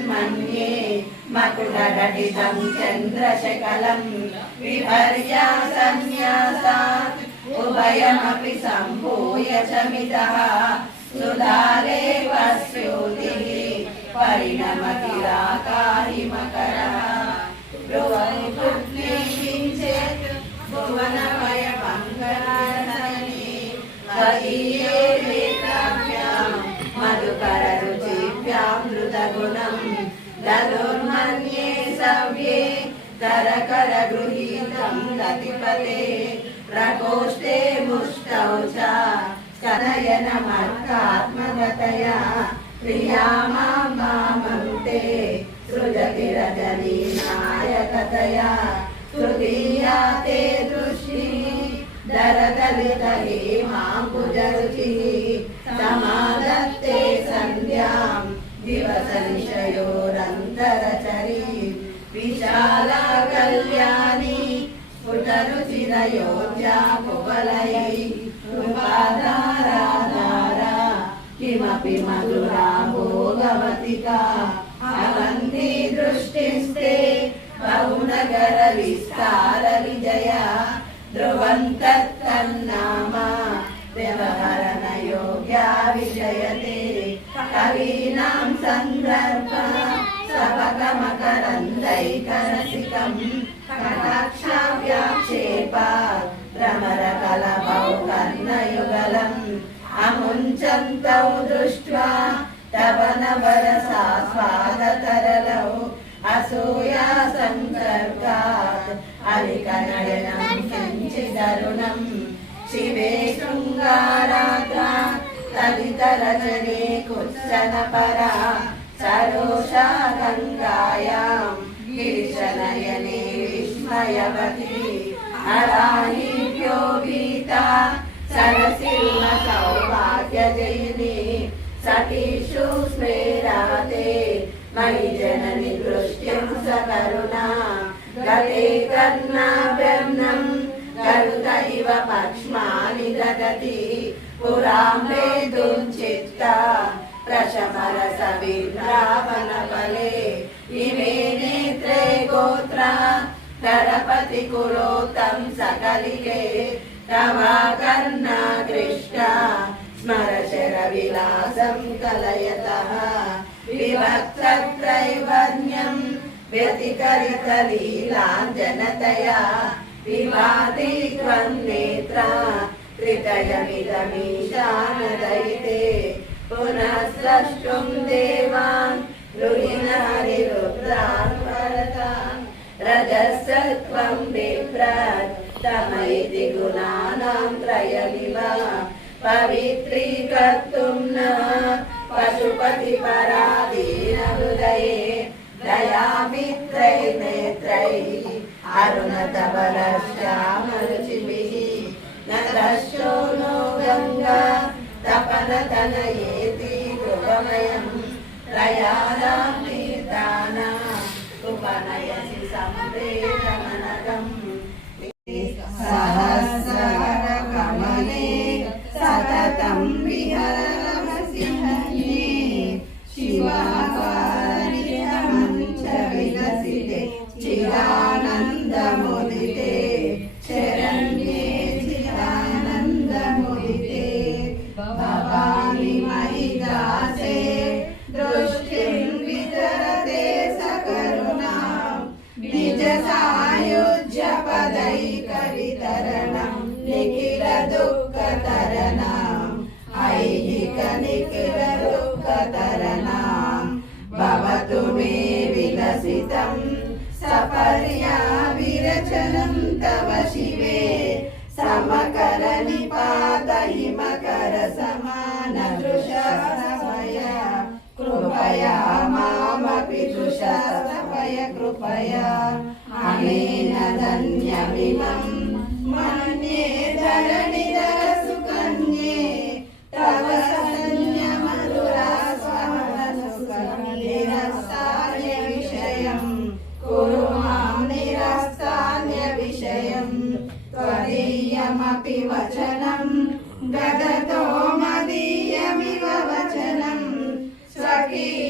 तन्मन्ये मकुटघटितं चन्द्रशकलं विभर्या सन्न्यासात् उभयमपि सम्भूय च मितः सुधालेपस्योतिः परिणमतिराकाहि मकरः किञ्चित् भुवनमयमङ्गलसनि कदीये वेदाभ्यां मधुकररुचिभ्यां धृतगुणं ददुर्मन्ये सव्ये करकरगृहीतं रतिपते प्रकोष्ठे मुष्टौ च कथयनमर्कात्मगतया प्रिया मामन्ते सृजति रजनीनायकतया तृतीया ते दृष्टिः दरदलितहेमाम्बुजरुचिः समादत्ते सन्ध्यां दिवसनिशयोरन्तरचरी विशाला कल्याणी स्फुटरुचिरयोध्या कुवलयैः कृपाधारा किमपि मधुरा भोगवतिका अवन्ती दृष्टिस्ते बहुनगर विस्तार विजया ध्रुवं तन्नाम व्यवहरण योग्या विजयते कवीनां सन्दर्भ सबकमकरन्दैकरसिकं कटाक्षाव्याक्षेपात् भ्रमरकलभौ कर्णयुगलम् अमुञ्चन्तौ दृष्ट्वा तव नवरसास्वादतरलौ असूया संसर्गात् अलिकनयनं किञ्चिदरुणं शिवे शृङ्गाराद्रा ललितरजने कुत्सनपरा सरोषा गङ्गायां गिरिशनयने विस्मयवती हराहीभ्यो भीता सरसिल्ल सौभाग्यजयिनी सतीषु स्मेराते मयि जननि दृष्ट्यं सकरुणा गते कर्णाभ्यर्णं गरुत इव पक्ष्मानि ददति पुराम्बेदुं चित्ता प्रशमरसविभ्रावनबले इमे नेत्रे गोत्रा नरपतिकुलोत्तं सकलिके तवा कर्णाकृष्टा स्मरशरविलासं कलयतः विभक्तत्रैवर्ण्यं व्यतिकरितलीलाञ्जनतया विभाति त्वं नेत्रा त्रितयमिदमीशानदयिते पुनः स्रष्टुं देवान् रुहिणहरिरुद्रान् वरदान् रजसत्वं बिभ्रत् तमैति गुणानां त्रयमिव पवित्रीकर्तुं न पशुपतिपराधीनहृदये दयामित्रैर्नेत्रैः अरुणधवलश्यामरुचिभिः न दर्शो नो गङ्गा तपनतनयेति ध्रुवमयं त्रयाणां तीर्थानाम् उपनयसि सम्प्रेतमनगम् सहस्रकमले सततं विहरमसि हन्ये शिवाकारिणं च विलसिते चिदानन्दमुदिते शरण्ये चिदानन्दमुदिते भवानि मयि दासे दृष्टिं वितरते सकरुणां निजसायुज्य पदैकवितरणं निखिलदुःखतरणम् ऐहिकनिखिलदुःखतरणं भवतु मे विलसितं सपर्याविरचनं तव शिवे समकरनिपातहिमकरसमानदृशस्तवया कृपया मामपि दृशस्तवय कृपया अनेन धन्यमिमं मन्ये धरणिधरसुकन्ये तव सन्न्यमधुरास्वादसुखनिरस्तान्यविषयं कुरु मां निरस्तान्यविषयं त्वदीयमपि वचनं गदतो मदीयमिव वचनं स्वकीय